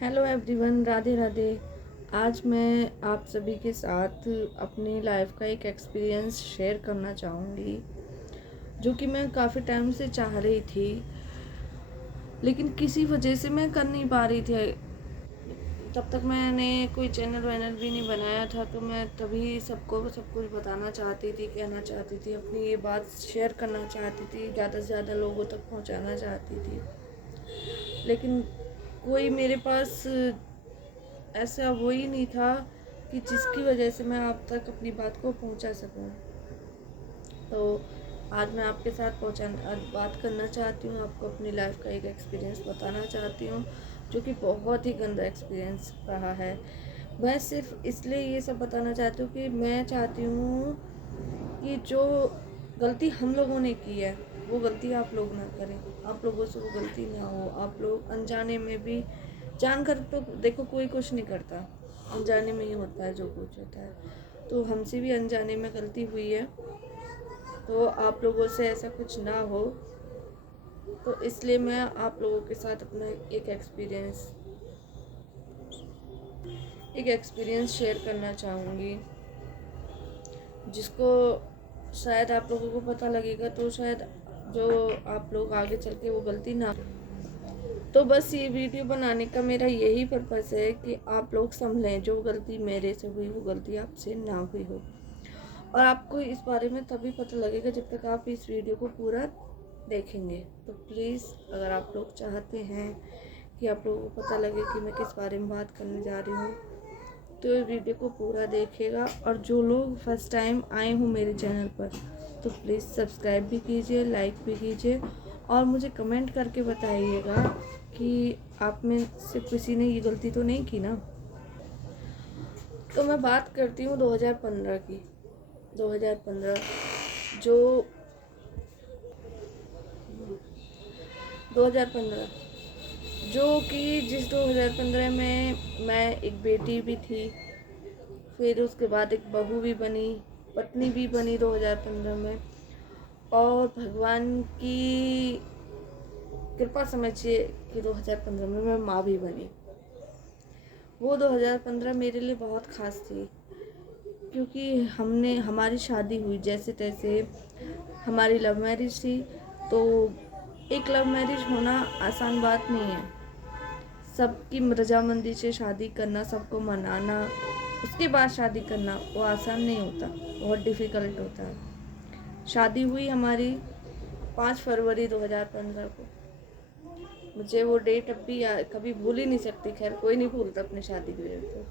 Hello everyone, Radhe Radhe. आज मैं आप सभी के साथ अपनी लाइफ का एक एक्सपीरियंस शेयर करना चाहूँगी, जो कि मैं काफ़ी टाइम से चाह रही थी, लेकिन किसी वजह से मैं कर नहीं पा रही थी। तब तक मैंने कोई चैनल वैनल भी नहीं बनाया था, तो मैं तभी सबको सब कुछ बताना चाहती थी, कहना चाहती थी, अपनी ये बात शेयर करना चाहती थी, ज़्यादा से ज़्यादा लोगों तक पहुँचाना चाहती थी। लेकिन कोई मेरे पास ऐसा वो ही नहीं था कि जिसकी वजह से मैं आप तक अपनी बात को पहुंचा सकूं। तो आज मैं आपके साथ बात करना चाहती हूँ, आपको अपनी लाइफ का एक एक्सपीरियंस बताना चाहती हूँ, जो कि बहुत ही गंदा एक्सपीरियंस रहा है। मैं सिर्फ इसलिए ये सब बताना चाहती हूँ कि मैं चाहती हूँ कि जो गलती हम लोगों ने की है वो गलती आप लोग ना करें, आप लोगों से वो गलती ना हो। आप लोग अनजाने में भी, जानकर तो देखो कोई कुछ नहीं करता, अनजाने में ही होता है जो कुछ होता है। तो हमसे भी अनजाने में गलती हुई है, तो आप लोगों से ऐसा कुछ ना हो। तो इसलिए मैं आप लोगों के साथ अपना एक एक्सपीरियंस शेयर करना चाहूँगी, जिसको शायद आप लोगों को पता लगेगा, तो शायद जो आप लोग आगे चल के वो गलती ना। तो बस ये वीडियो बनाने का मेरा यही पर्पस है कि आप लोग संभलें, जो गलती मेरे से हुई वो गलती आपसे ना हुई हो। और आपको इस बारे में तभी पता लगेगा जब तक आप इस वीडियो को पूरा देखेंगे। तो प्लीज़, अगर आप लोग चाहते हैं कि आप लोगों को पता लगे कि मैं किस बारे में बात करने जा रही हूँ, तो ये वीडियो को पूरा देखिएगा। और जो लोग फर्स्ट टाइम आए हों मेरे चैनल पर, तो प्लीज़ सब्सक्राइब भी कीजिए, लाइक भी कीजिए, और मुझे कमेंट करके बताइएगा कि आप में से किसी ने ये गलती तो नहीं की ना। तो मैं बात करती हूँ 2015 की। 2015 जो 2015 जो कि जिस 2015 में मैं एक बेटी भी थी, फिर उसके बाद एक बहू भी बनी, पत्नी भी बनी 2015 में, और भगवान की कृपा समझिए कि 2015 में मैं माँ भी बनी। वो 2015 मेरे लिए बहुत ख़ास थी, क्योंकि हमारी शादी हुई जैसे तैसे। हमारी लव मैरिज थी, तो एक लव मैरिज होना आसान बात नहीं है। सबकी रजामंदी से शादी करना, सबको मनाना, उसके बाद शादी करना वो आसान नहीं होता, बहुत डिफ़िकल्ट होता है। शादी हुई हमारी 5 फरवरी 2015 को। मुझे वो डेट अब भी कभी भूल ही नहीं सकती। खैर, कोई नहीं भूलता अपनी शादी की डेट, तो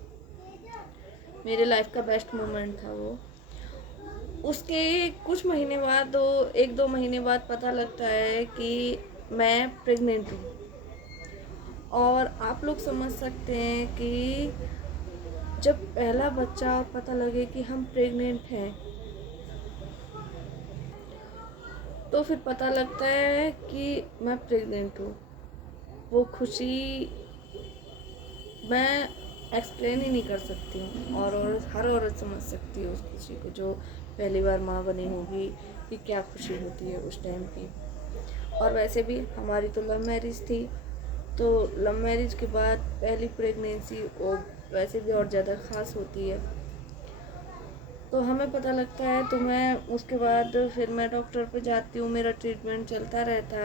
मेरे लाइफ का बेस्ट मोमेंट था वो। उसके कुछ महीने बाद, 1-2 महीने बाद पता लगता है कि मैं प्रेग्नेंट हूँ। और आप लोग समझ सकते हैं कि जब पहला बच्चा पता लगे कि हम प्रेग्नेंट हैं, तो फिर पता लगता है कि मैं प्रेग्नेंट हूँ। वो खुशी मैं एक्सप्लेन ही नहीं कर सकती हूँ, और हर औरत समझ सकती है उस खुशी को, जो पहली बार माँ बनी होगी, कि क्या खुशी होती है उस टाइम की। और वैसे भी हमारी तो लव मैरिज थी, तो लव मैरिज के बाद पहली प्रेगनेंसी वो वैसे भी और ज़्यादा ख़ास होती है। तो हमें पता लगता है, तो मैं उसके बाद फिर मैं डॉक्टर पे जाती हूँ, मेरा ट्रीटमेंट चलता रहता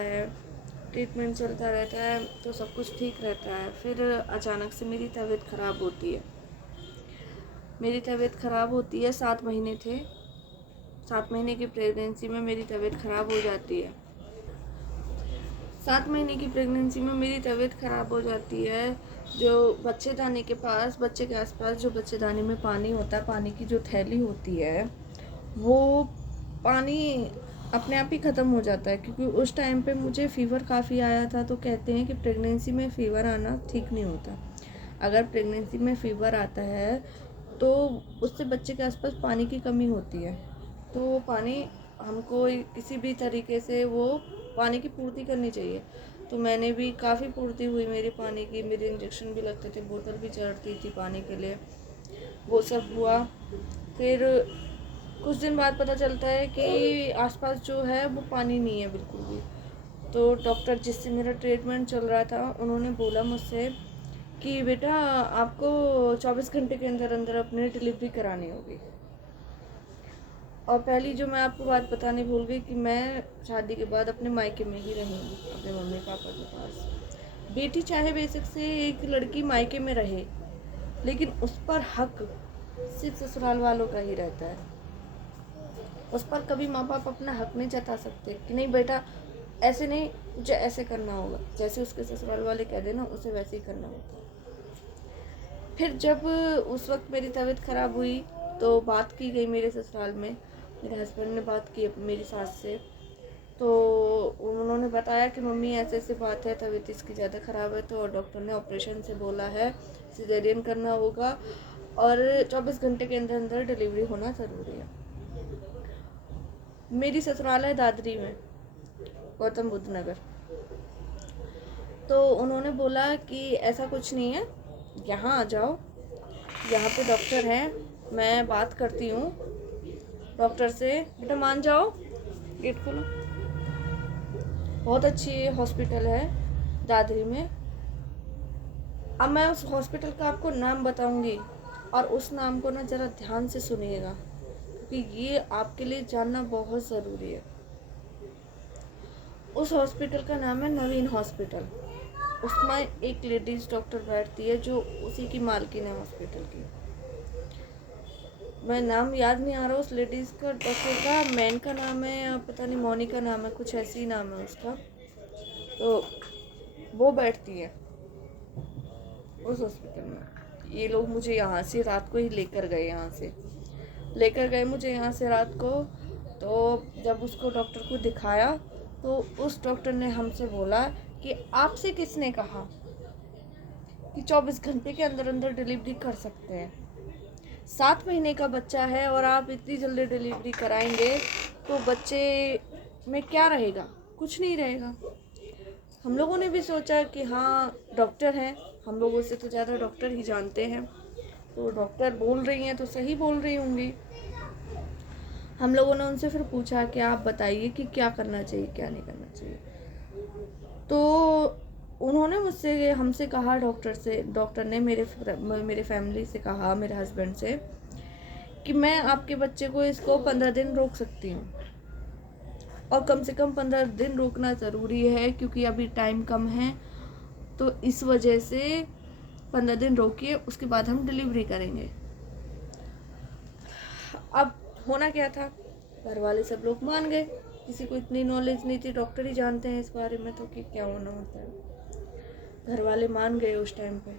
है, तो सब कुछ ठीक रहता है। फिर अचानक से मेरी तबीयत ख़राब होती है। 7 महीने थे, 7 महीने की प्रेगनेंसी में मेरी तबीयत ख़राब हो जाती है। 7 महीने की प्रेगनेंसी में मेरी तबीयत ख़राब हो जाती है। जो बच्चेदानी के पास, बच्चे के आसपास जो बच्चेदानी में पानी होता है, पानी की जो थैली होती है, वो पानी अपने आप ही ख़त्म हो जाता है। क्योंकि उस टाइम पे मुझे फ़ीवर काफ़ी आया था। तो कहते हैं कि प्रेगनेंसी में फ़ीवर आना ठीक नहीं होता। अगर प्रेगनेंसी में फ़ीवर आता है, तो उससे बच्चे के आसपास पानी की कमी होती है। तो वो पानी हमको किसी भी तरीके से वो पानी की पूर्ति करनी चाहिए। तो मैंने भी काफ़ी पूर्ति हुई मेरी पानी की, मेरे इंजेक्शन भी लगते थे, बोतल भी चढ़ती थी पानी के लिए, वो सब हुआ। फिर कुछ दिन बाद पता चलता है कि आसपास जो है वो पानी नहीं है बिल्कुल भी। तो डॉक्टर जिससे मेरा ट्रीटमेंट चल रहा था, उन्होंने बोला मुझसे कि बेटा आपको 24 घंटे के अंदर अंदर अपनी डिलीवरी करानी होगी। और पहली जो मैं आपको बात बताने भूल गई कि मैं शादी के बाद अपने मायके में ही रहूँगी, अपने मम्मी पापा के पास। बेटी चाहे बेशक से एक लड़की मायके में रहे, लेकिन उस पर हक सिर्फ ससुराल वालों का ही रहता है। उस पर कभी माँ बाप अपना हक नहीं जता सकते कि नहीं बेटा ऐसे नहीं, तुझे ऐसे करना होगा। जैसे उसके ससुराल वाले कह देना उसे वैसे ही करना होता है। फिर जब उस वक्त मेरी तबीयत ख़राब हुई तो बात की गई मेरे ससुराल में, मेरे हस्बैंड ने बात की मेरी सास से। तो उन्होंने बताया कि मम्मी ऐसे ऐसे बात है, तबीयत इसकी ज़्यादा ख़राब है, तो डॉक्टर ने ऑपरेशन से बोला है, सिजेरियन करना होगा और 24 घंटे के अंदर अंदर डिलीवरी होना ज़रूरी है। मेरी ससुराल है दादरी में, गौतम बुद्ध नगर। तो उन्होंने बोला कि ऐसा कुछ नहीं है, यहाँ आ जाओ, यहाँ पे डॉक्टर हैं, मैं बात करती हूँ डॉक्टर से। बेटा मान जाओ, गेट खोलो। बहुत अच्छी हॉस्पिटल है दादरी में। अब मैं उस हॉस्पिटल का आपको नाम बताऊंगी और उस नाम को ना ज़रा ध्यान से सुनिएगा, क्योंकि ये आपके लिए जानना बहुत ज़रूरी है। उस हॉस्पिटल का नाम है नवीन हॉस्पिटल। उसमें एक लेडीज़ डॉक्टर बैठती है जो उसी की मालकिन है हॉस्पिटल की। मैं नाम याद नहीं आ रहा उस लेडीज़ का, डॉक्टर का। मैन का नाम है या पता नहीं मोनिका नाम है, कुछ ऐसे ही नाम है उसका। तो वो बैठती है उस हॉस्पिटल में। ये लोग मुझे यहाँ से रात को ही लेकर गए मुझे यहाँ से रात को। तो जब उसको डॉक्टर को दिखाया तो उस डॉक्टर ने हमसे बोला कि आपसे किसने कहा कि 24 घंटे के अंदर अंदर डिलीवरी कर सकते हैं। 7 महीने का बच्चा है और आप इतनी जल्दी डिलीवरी कराएंगे तो बच्चे में क्या रहेगा? कुछ नहीं रहेगा। हम लोगों ने भी सोचा कि हाँ डॉक्टर हैं, हम लोगों से तो ज़्यादा डॉक्टर ही जानते हैं, तो डॉक्टर बोल रही हैं तो सही बोल रही होंगी। हम लोगों ने उनसे फिर पूछा कि आप बताइए कि क्या करना चाहिए क्या नहीं करना चाहिए। तो उन्होंने हमसे कहा, डॉक्टर ने मेरे फैमिली से कहा, मेरे हस्बैंड से, कि मैं आपके बच्चे को इसको 15 दिन रोक सकती हूँ। और कम से कम 15 दिन रोकना ज़रूरी है क्योंकि अभी टाइम कम है, तो इस वजह से 15 दिन रोकिए, उसके बाद हम डिलीवरी करेंगे। अब होना क्या था, घर वाले सब लोग मान गए। किसी को इतनी नॉलेज नहीं थी, डॉक्टर ही जानते हैं इस बारे में तो कि क्या होना होता है। घर वाले मान गए उस टाइम पे।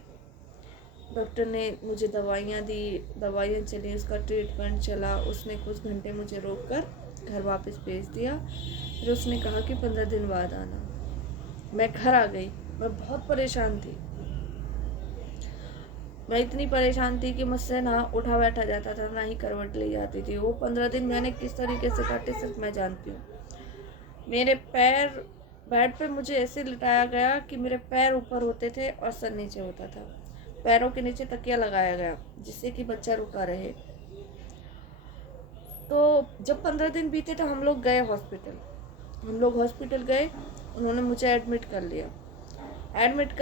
डॉक्टर ने मुझे दवाइयाँ दी, दवाइयाँ चली, उसका ट्रीटमेंट चला। उसने कुछ घंटे मुझे रोक कर घर वापस भेज दिया। फिर उसने कहा कि 15 दिन बाद आना। मैं घर आ गई। मैं बहुत परेशान थी। मैं इतनी परेशान थी कि मुझसे ना उठा बैठा जाता था, ना ही करवट ली जाती थी। वो 15 दिन मैंने किस तरीके से काटे सिर्फ मैं जानती हूँ। मेरे पैर बेड पे मुझे ऐसे लिटाया गया कि मेरे पैर ऊपर होते थे और सर नीचे होता था। पैरों के नीचे तकिया लगाया गया जिससे कि बच्चा रुका रहे। तो जब 15 दिन बीते तो हम लोग हॉस्पिटल गए। उन्होंने मुझे एडमिट कर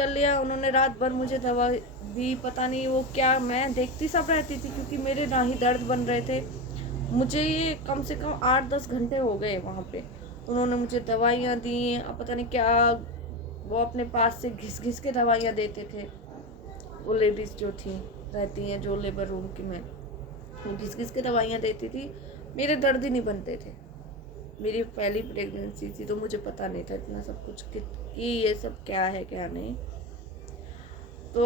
लिया। उन्होंने रात भर मुझे दवा दी, पता नहीं वो क्या, मैं देखती सब रहती थी क्योंकि मेरे ना ही दर्द बन रहे थे। मुझे ये कम से कम 8-10 घंटे हो गए वहाँ पे। उन्होंने मुझे दवाइयाँ दी, अब पता नहीं क्या, वो अपने पास से घिस के दवाइयाँ देते थे। वो लेडीज़ जो थी रहती हैं जो लेबर रूम की में, वो घिस के दवाइयाँ देती थी। मेरे दर्द ही नहीं बनते थे। मेरी पहली प्रेगनेंसी थी तो मुझे पता नहीं था इतना सब कुछ कि ये सब क्या है क्या नहीं। तो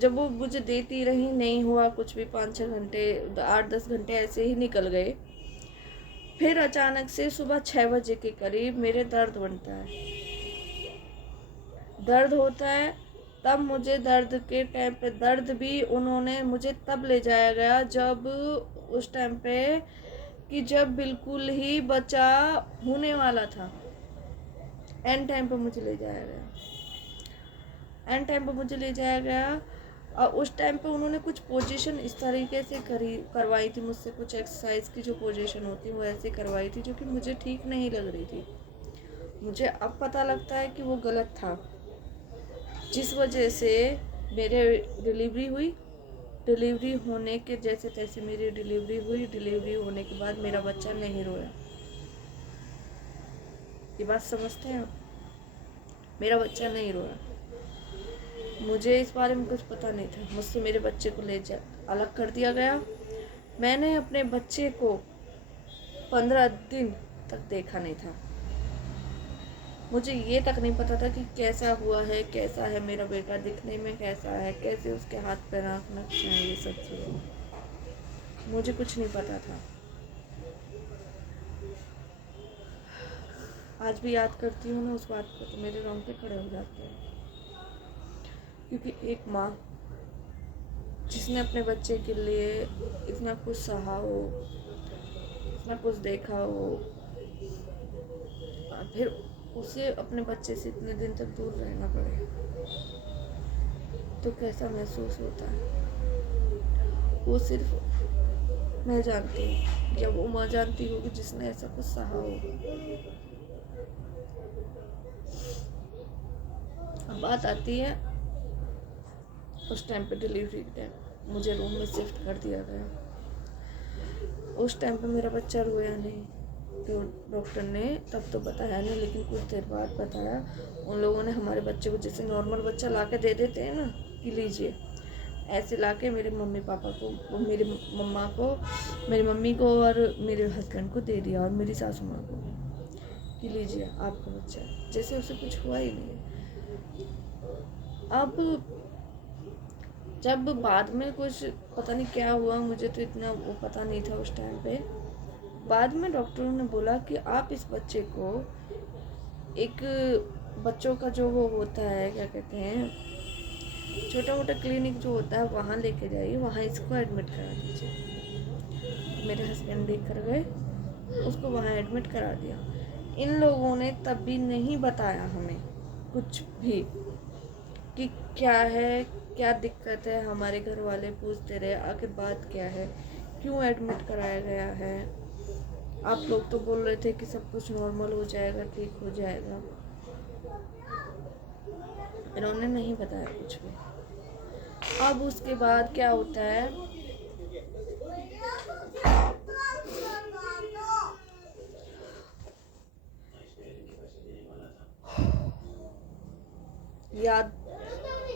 जब वो मुझे देती रही, नहीं हुआ कुछ भी, 5-6 घंटे 8-10 घंटे ऐसे ही निकल गए। फिर अचानक से सुबह 6 बजे के करीब मेरे दर्द होता है। तब मुझे दर्द के टाइम पे, दर्द भी उन्होंने मुझे तब ले जाया गया जब उस टाइम पे कि जब बिल्कुल ही बच्चा होने वाला था। एंड टाइम पे मुझे ले जाया गया। और उस टाइम पे उन्होंने कुछ पोजीशन इस तरीके से करवाई थी मुझसे, कुछ एक्सरसाइज की जो पोजीशन होती है वो ऐसे करवाई थी जो कि मुझे ठीक नहीं लग रही थी। मुझे अब पता लगता है कि वो गलत था, जिस वजह से मेरे डिलीवरी हुई। डिलीवरी होने के जैसे तैसे मेरी डिलीवरी हुई। डिलीवरी होने के बाद मेरा बच्चा नहीं रोया। ये बात समझते हैं आप? मेरा बच्चा नहीं रोया। मुझे इस बारे में कुछ पता नहीं था। मुझसे मेरे बच्चे को ले जा अलग कर दिया गया। मैंने अपने बच्चे को 15 दिन तक देखा नहीं था। मुझे ये तक नहीं पता था कि कैसा हुआ है, कैसा है मेरा बेटा, दिखने में कैसा है, कैसे उसके हाथ पैर आँख नक्शे हैं, ये सब चीज़ें मुझे कुछ नहीं पता था। आज भी याद करती हूँ ना उस बात को तो मेरे रोंगटे खड़े हो जाते हैं। क्योंकि एक माँ जिसने अपने बच्चे के लिए इतना कुछ सहा हो, इतना कुछ देखा हो, और फिर उसे अपने बच्चे से इतने दिन तक दूर रहना पड़े तो कैसा महसूस होता है वो सिर्फ मैं जानती हूँ, या वो माँ जानती होगी जिसने ऐसा कुछ सहा हो। अब बात आती है उस टाइम पे, डिलीवरी के टाइम मुझे रूम में शिफ्ट कर दिया गया। उस टाइम पे मेरा बच्चा रोया नहीं। तो डॉक्टर ने तब तो बताया नहीं, लेकिन कुछ देर बाद बताया। उन लोगों ने हमारे बच्चे को जैसे नॉर्मल बच्चा ला के दे देते हैं ना कि लीजिए, ऐसे ला के मेरे मम्मी पापा को, मेरी मम्मा को, मेरी मम्मी को और मेरे हस्बैंड को दे दिया, और मेरी सासू माँ को कि लीजिए आपका बच्चा, जैसे उसे कुछ हुआ ही नहीं। अब जब बाद में कुछ पता नहीं क्या हुआ, मुझे तो इतना वो पता नहीं था उस टाइम पे। बाद में डॉक्टरों ने बोला कि आप इस बच्चे को एक बच्चों का जो वो होता है, क्या कहते हैं, छोटा मोटा क्लिनिक जो होता है वहाँ लेके जाइए, वहाँ इसको एडमिट करा दीजिए। मेरे हस्बैंड लेकर गए, उसको वहाँ एडमिट करा दिया। इन लोगों ने तब भी नहीं बताया हमें कुछ भी कि क्या है, क्या दिक्कत है। हमारे घर वाले पूछते रहे आखिर बात क्या है, क्यों एडमिट कराया गया है। आप लोग तो बोल रहे थे कि सब कुछ नॉर्मल हो जाएगा, ठीक हो जाएगा। इन्होंने नहीं बताया कुछ भी। अब उसके बाद क्या होता है, याद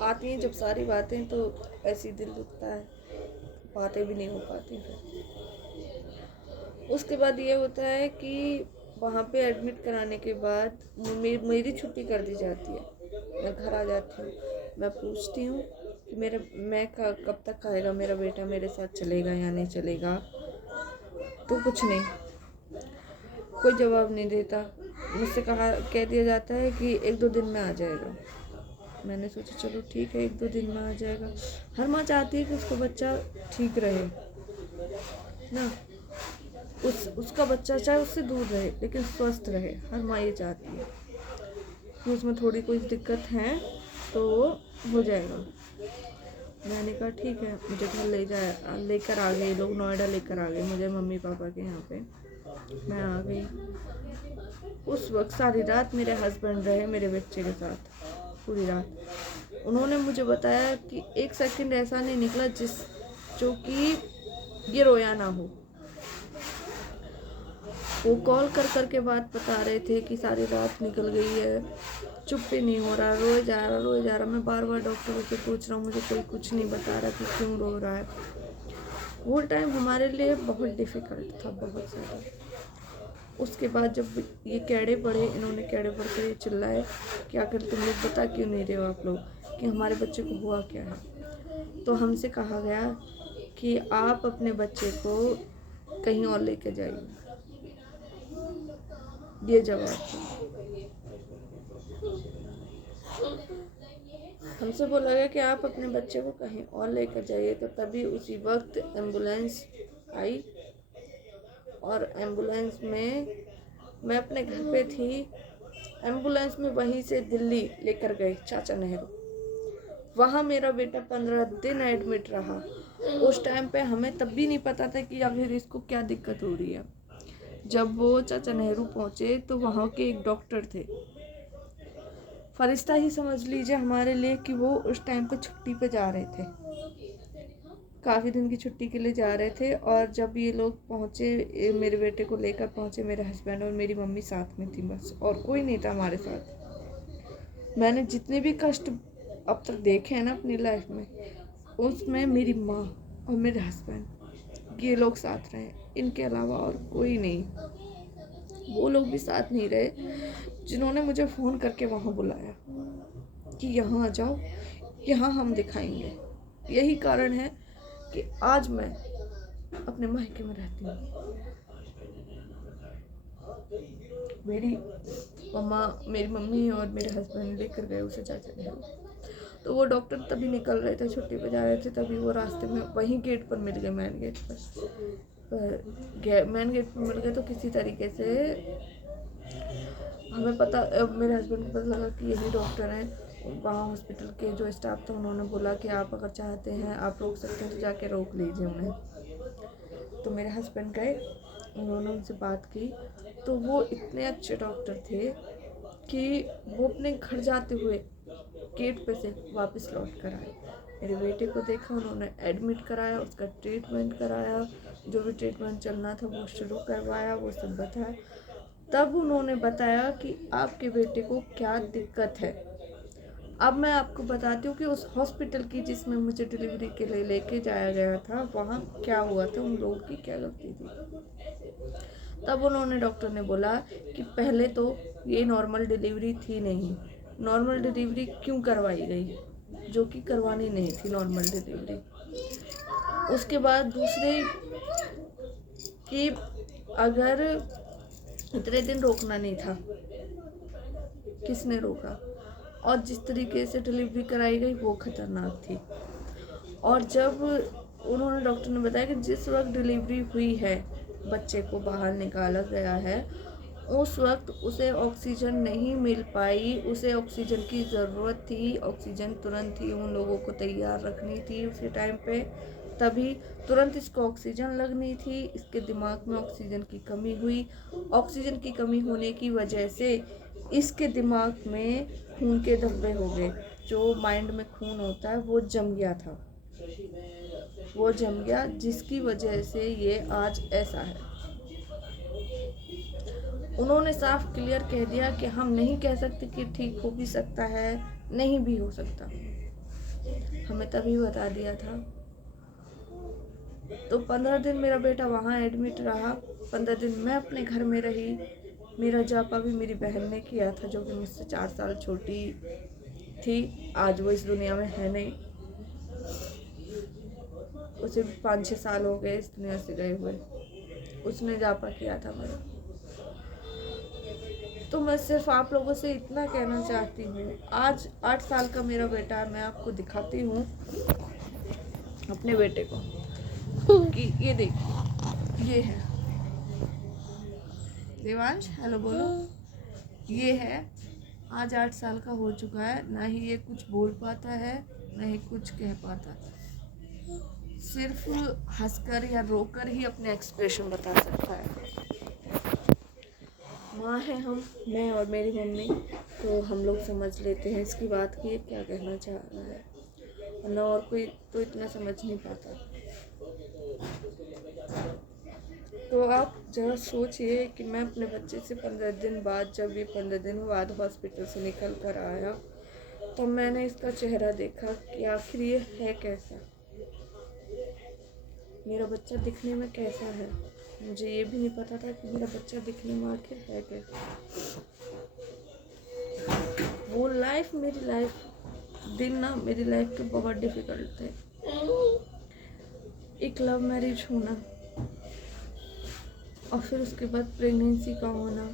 आती हैं जब सारी बातें तो ऐसी दिल दुखता है, बातें भी नहीं हो पाती। फिर उसके बाद ये होता है कि वहाँ पे एडमिट कराने के बाद मेरी छुट्टी कर दी जाती है। मैं घर आ जाती हूँ। मैं पूछती हूँ कि मैं कब तक आएगा मेरा बेटा, मेरे साथ चलेगा या नहीं चलेगा, तो कुछ नहीं, कोई जवाब नहीं देता। मुझसे कह दिया जाता है कि 1-2 दिन में आ जाएगा। मैंने सोचा चलो ठीक है, 1-2 दिन में आ जाएगा। हर माँ चाहती है कि उसका बच्चा ठीक रहे ना, उसका बच्चा चाहे उससे दूर रहे लेकिन स्वस्थ रहे। हर माँ ये चाहती है कि उसमें थोड़ी कोई दिक्कत है तो हो जाएगा। मैंने कहा ठीक है, मुझे घर लेकर आ गए लोग, नोएडा लेकर आ गए मुझे मम्मी पापा के यहाँ पे। मैं आ गई। उस वक्त सारी रात मेरे हस्बैंड रहे मेरे बच्चे के साथ, पूरी रात। उन्होंने मुझे बताया कि 1 सेकंड ऐसा नहीं निकला जो कि ये रोया ना हो। वो कॉल कर के बात बता रहे थे कि सारी रात निकल गई है, चुप ही नहीं हो रहा, रोए जा रहा। मैं बार बार डॉक्टर से पूछ रहा हूँ, मुझे कोई कुछ नहीं बता रहा कि क्यों रो रहा है। वो टाइम हमारे लिए बहुत डिफ़िकल्ट था, बहुत ज़्यादा। उसके बाद जब ये कैड़े पड़े, इन्होंने कैड़े पढ़ कर ये चिल्लाए कि आखिर तुम लोग बता क्यों नहीं रहे हो आप लोग कि हमारे बच्चे को हुआ क्या है। तो हमसे कहा गया कि आप अपने बच्चे को कहीं और लेके जाइए। ये जवाब था। हमसे बोला गया कि आप अपने बच्चे को कहीं और लेकर जाइए। तो तभी उसी वक्त एम्बुलेंस आई, और एम्बुलेंस में मैं अपने घर पे थी। एम्बुलेंस में वहीं से दिल्ली लेकर गए चाचा नेहरू। वहाँ मेरा बेटा 15 दिन एडमिट रहा। उस टाइम पे हमें तब भी नहीं पता था कि आखिर इसको क्या दिक्कत हो रही है। जब वो चाचा नेहरू पहुँचे तो वहाँ के एक डॉक्टर थे, फरिश्ता ही समझ लीजिए हमारे लिए कि वो उस टाइम पे छुट्टी पे जा रहे थे, काफ़ी दिन की छुट्टी के लिए जा रहे थे। और जब ये लोग पहुँचे, मेरे बेटे को लेकर पहुँचे, मेरे हस्बैंड और मेरी मम्मी साथ में थी, बस और कोई नहीं था हमारे साथ। मैंने जितने भी कष्ट अब तक देखे हैं ना अपनी लाइफ में, उसमें मेरी माँ और मेरे हस्बैंड ये लोग साथ रहे, इनके अलावा और कोई नहीं। वो लोग भी साथ नहीं रहे जिन्होंने मुझे फ़ोन करके वहाँ बुलाया कि यहाँ आ जाओ, यहाँ हम दिखाएंगे। यही कारण है कि आज मैं अपने मायके में रहती हूँ। मेरी मम्मी और मेरे हस्बैंड लेकर गए उसे चाचा के यहाँ। तो वो डॉक्टर तभी निकल रहे थे, छुट्टी पे जा रहे थे, तभी वो रास्ते में वहीं गेट पर मिल गए, मेन गेट पर। मेन गेट पर मिल गए तो किसी तरीके से हमें पता, मेरे हस्बैंड को पता लगा कि यही डॉक्टर हैं। वहाँ हॉस्पिटल के जो स्टाफ था उन्होंने बोला कि आप अगर चाहते हैं आप रोक सकते हैं तो जाके रोक लीजिए उन्हें। तो मेरे हस्बैंड गए, उन्होंने उनसे बात की, तो वो इतने अच्छे डॉक्टर थे कि वो अपने घर जाते हुए गेट पे से वापस लौट कर आए। मेरे बेटे को देखा, उन्होंने एडमिट कराया, उसका ट्रीटमेंट कराया, जो भी ट्रीटमेंट चलना था वो शुरू करवाया, वो सब बताया। तब उन्होंने बताया कि आपके बेटे को क्या दिक्कत है। अब मैं आपको बताती हूँ कि उस हॉस्पिटल की जिसमें मुझे डिलीवरी के लिए लेके जाया गया था, वहाँ क्या हुआ था, उन लोगों की क्या गलती थी। तब उन्होंने, डॉक्टर ने बोला कि पहले तो ये नॉर्मल डिलीवरी थी नहीं, नॉर्मल डिलीवरी क्यों करवाई गई, जो कि करवानी नहीं थी नॉर्मल डिलीवरी। उसके बाद दूसरे कि अगर इतने दिन रोकना नहीं था, किसने रोका, और जिस तरीके से डिलीवरी कराई गई वो खतरनाक थी। और जब उन्होंने, डॉक्टर ने बताया कि जिस वक्त डिलीवरी हुई है, बच्चे को बाहर निकाला गया है, उस वक्त उसे ऑक्सीजन नहीं मिल पाई, उसे ऑक्सीजन की ज़रूरत थी, ऑक्सीजन तुरंत ही उन लोगों को तैयार रखनी थी उसी टाइम पे, तभी तुरंत इसको ऑक्सीजन लगनी थी। इसके दिमाग में ऑक्सीजन की कमी हुई, ऑक्सीजन की कमी होने की वजह से इसके दिमाग में खून के धब्बे हो गए, जो माइंड में खून होता है वो जम गया था, वो जम गया, जिसकी वजह से ये आज ऐसा है। उन्होंने साफ क्लियर कह दिया कि हम नहीं कह सकते कि ठीक हो भी सकता है, नहीं भी हो सकता, हमें तभी बता दिया था। तो 15 दिन मेरा बेटा वहाँ एडमिट रहा, 15 दिन मैं अपने घर में रही। मेरा जापा भी मेरी बहन ने किया था, जो कि मुझसे 4 साल छोटी थी। आज वो इस दुनिया में है नहीं, उसे 5-6 साल हो गए इस दुनिया से गए हुए। उसने जापा किया था मेरा। तो मैं सिर्फ आप लोगों से इतना कहना चाहती हूँ, आज 8 साल का मेरा बेटा है, मैं आपको दिखाती हूँ अपने बेटे को कि ये देखिए, ये है देवांश, हेलो बोलो। ये है, आज 8 साल का हो चुका है, ना ही ये कुछ बोल पाता है, ना ही कुछ कह पाता है, सिर्फ हंसकर या रोकर ही अपने एक्सप्रेशन बता सकता है। माँ है हम, मैं और मेरी मम्मी, तो हम लोग समझ लेते हैं इसकी बात की क्या कहना चाह रहा है, वरना और कोई तो इतना समझ नहीं पाता। तो आप जरा सोचिए कि मैं अपने बच्चे से 15 दिन बाद, जब ये 15 दिन बाद हॉस्पिटल से निकल कर आया, तो मैंने इसका चेहरा देखा कि आखिर ये है कैसा, मेरा बच्चा दिखने में कैसा है। मुझे ये भी नहीं पता था कि मेरा बच्चा दिखने में आखिर है कैसा। वो लाइफ, मेरी लाइफ, दिन ना मेरी लाइफ के बहुत डिफ़िकल्ट थे। एक लव मैरिज होना, और फिर उसके बाद प्रेगनेंसी का होना,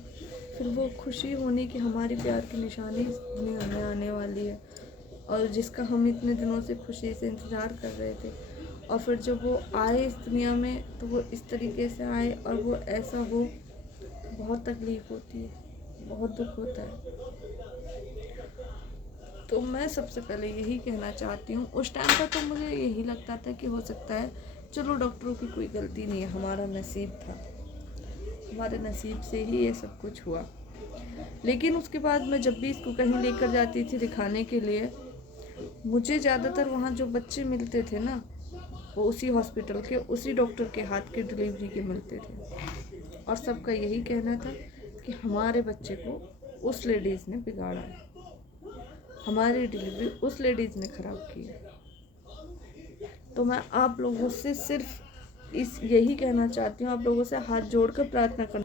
फिर वो खुशी होनी कि हमारी प्यार की निशानी इस दुनिया में आने वाली है, और जिसका हम इतने दिनों से खुशी से इंतज़ार कर रहे थे। और फिर जब वो आए इस दुनिया में, तो वो इस तरीके से आए और वो ऐसा हो, बहुत तकलीफ़ होती है, बहुत दुख होता है। तो मैं सबसे पहले यही कहना चाहती हूँ, उस टाइम पर तो मुझे यही लगता था कि हो सकता है, चलो डॉक्टरों की कोई गलती नहीं है, हमारा नसीब था, हमारे नसीब से ही ये सब कुछ हुआ। लेकिन उसके बाद मैं जब भी इसको कहीं लेकर जाती थी दिखाने के लिए, मुझे ज़्यादातर वहाँ जो बच्चे मिलते थे ना, वो उसी हॉस्पिटल के उसी डॉक्टर के हाथ के डिलीवरी के मिलते थे, और सबका यही कहना था कि हमारे बच्चे को उस लेडीज़ ने बिगाड़ा है, हमारी डिलीवरी उस लेडीज़ ने ख़राब की है। तो मैं आप लोगों से सिर्फ यही कहना चाहती हूँ, आप लोगों से हाथ जोड़कर प्रार्थना कर,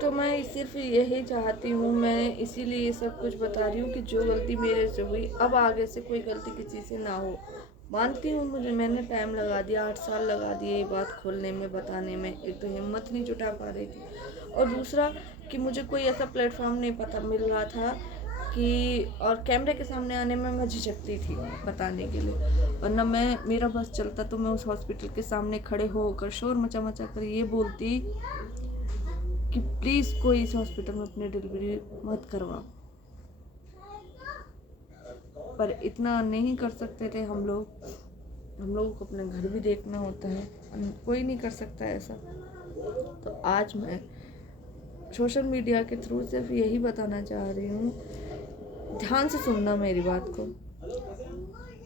तो मैं सिर्फ यही चाहती हूँ, मैं इसीलिए ये सब कुछ बता रही हूँ कि जो गलती मेरे से हुई अब आगे से कोई गलती किसी से ना हो। मानती हूँ मैंने टाइम लगा दिया, 8 साल लगा दिए ये बात खोलने में, बताने में। एक तो हिम्मत नहीं जुटा पा रही थी, और दूसरा कि मुझे कोई ऐसा प्लेटफॉर्म नहीं पता मिल रहा था कि, और कैमरे के सामने आने में मैं झिझकती थी बताने के लिए। वरना मेरा बस चलता तो मैं उस हॉस्पिटल के सामने खड़े होकर शोर मचा मचा कर ये बोलती कि प्लीज़ कोई इस हॉस्पिटल में अपनी डिलीवरी मत करवाओ। पर इतना नहीं कर सकते थे हम लोगों को अपने घर भी देखना होता है, कोई नहीं कर सकता ऐसा। तो आज मैं सोशल मीडिया के थ्रू सिर्फ यही बताना चाह रही हूँ, ध्यान से सुनना मेरी बात को।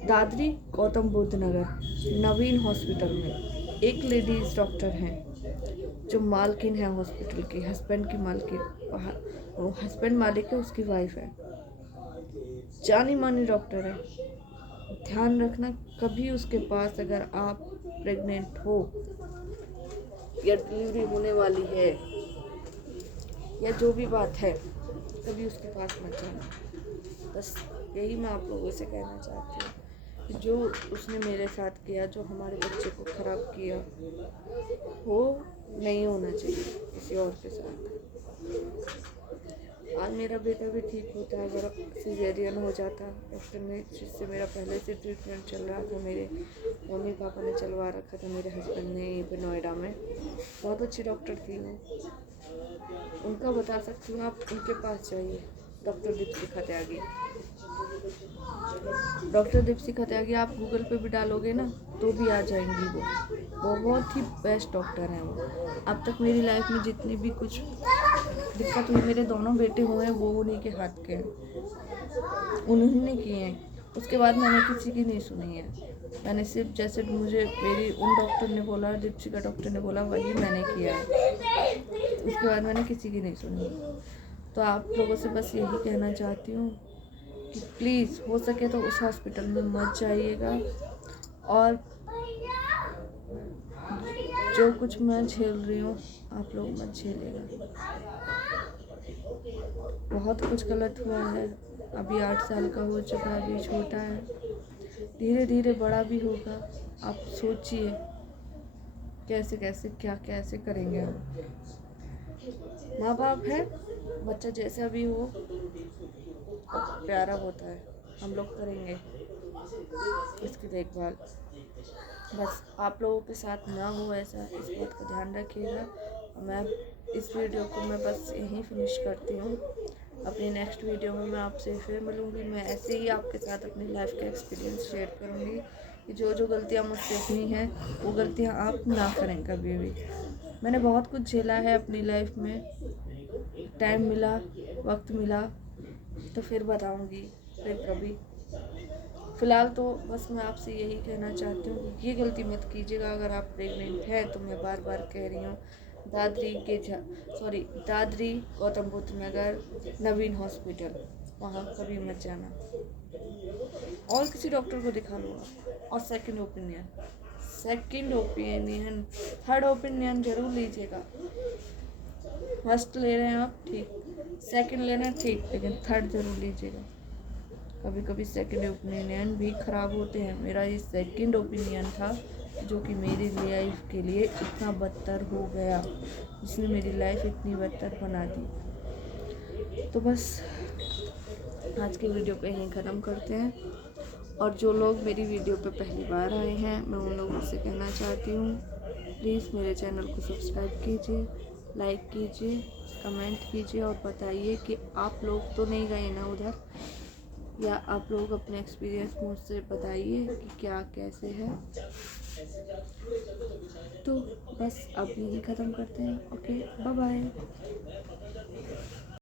दादरी गौतम बुद्ध नगर नवीन हॉस्पिटल में एक लेडीज़ डॉक्टर हैं जो मालकिन है हॉस्पिटल की, हस्बैंड की मालकिन, वो हस्बैंड मालिक है, उसकी वाइफ है, जानी मानी डॉक्टर है। ध्यान रखना, कभी उसके पास अगर आप प्रेग्नेंट हो या डिलीवरी होने वाली है या जो भी बात है, कभी उसके पास मत जाना। बस यही मैं आप लोगों से कहना चाहती हूँ कि जो उसने मेरे साथ किया, जो हमारे बच्चे को ख़राब किया, वो नहीं होना चाहिए किसी और के साथ। आज मेरा बेटा भी ठीक होता, अगर सिजेरियन हो जाता डॉक्टर ने, जिससे मेरा पहले से ट्रीटमेंट चल रहा था, मेरे मम्मी पापा ने चलवा रखा था, मेरे हस्बैंड ने यहीं पे नोएडा में, बहुत अच्छी डॉक्टर थी वो, उनका बता सकती हूँ, आप उनके पास जाइए। डॉक्टर दीपशिखा त्यागी, डॉक्टर दीपशिखा त्यागी आप गूगल पे भी डालोगे ना तो भी आ जाएंगी। वो बहुत ही बेस्ट डॉक्टर हैं वो। अब तक मेरी लाइफ में जितनी भी कुछ दिक्कत हुई, मेरे दोनों बेटे हुए हैं, वो उन्हीं के हाथ के हैं, उन्होंने किए हैं। उसके बाद मैंने किसी की नहीं सुनी है, मैंने सिर्फ जैसे मुझे मेरी उन डॉक्टर ने बोला, दीपशिखा डॉक्टर ने बोला, वही मैंने किया है। उसके बाद मैंने किसी की नहीं सुनी। तो आप लोगों से बस यही कहना चाहती हूँ कि प्लीज़ हो सके तो उस हॉस्पिटल में मत जाइएगा, और जो कुछ मैं झेल रही हूँ आप लोग मत झेलिएगा। बहुत कुछ गलत हुआ है, अभी 8 साल का हो चुका है, अभी छोटा है, धीरे धीरे बड़ा भी होगा। आप सोचिए कैसे कैसे क्या कैसे करेंगे हम। माँ बाप है, बच्चा जैसा भी हो प्यारा होता है, हम लोग करेंगे इसकी देखभाल। बस आप लोगों के साथ ना हो ऐसा, इस बात का ध्यान रखिएगा। मैं इस वीडियो को मैं बस यहीं फिनिश करती हूँ। अपनी नेक्स्ट वीडियो में मैं आपसे फिर मिलूँगी। मैं ऐसे ही आपके साथ अपनी लाइफ का एक्सपीरियंस शेयर करूँगी कि जो जो गलतियाँ मुझसे हुई हैं वो गलतियाँ आप ना करें कभी भी। मैंने बहुत कुछ झेला है अपनी लाइफ में, टाइम मिला, वक्त मिला तो फिर बताऊँगी फिर कभी। फ़िलहाल तो बस मैं आपसे यही कहना चाहती हूँ, ये गलती मत कीजिएगा। अगर आप प्रेग्नेंट हैं तो मैं बार बार कह रही हूँ, दादरी गौतम बुद्ध नगर नवीन हॉस्पिटल, वहाँ कभी मत जाना। और किसी डॉक्टर को दिखा लो आप। और सेकंड ओपिनियन थर्ड ओपिनियन जरूर लीजिएगा। फर्स्ट ले रहे हैं आप ठीक, सेकंड लेना है ठीक, लेकिन थर्ड जरूर लीजिएगा। कभी कभी सेकंड ओपिनियन भी ख़राब होते हैं। मेरा ये सेकंड ओपिनियन था जो कि मेरी लाइफ के लिए इतना बदतर हो गया, जिसने मेरी लाइफ इतनी बदतर बना दी। तो बस आज की वीडियो को यहीं ख़त्म करते हैं। और जो लोग मेरी वीडियो पे पहली बार आए हैं, मैं उन लोगों से कहना चाहती हूँ, प्लीज़ मेरे चैनल को सब्सक्राइब कीजिए, लाइक कीजिए, कमेंट कीजिए और बताइए कि आप लोग तो नहीं गए ना उधर, या आप लोग अपने एक्सपीरियंस मुझसे बताइए कि क्या कैसे है। तो बस अब यही ख़त्म करते हैं। Okay, bye bye.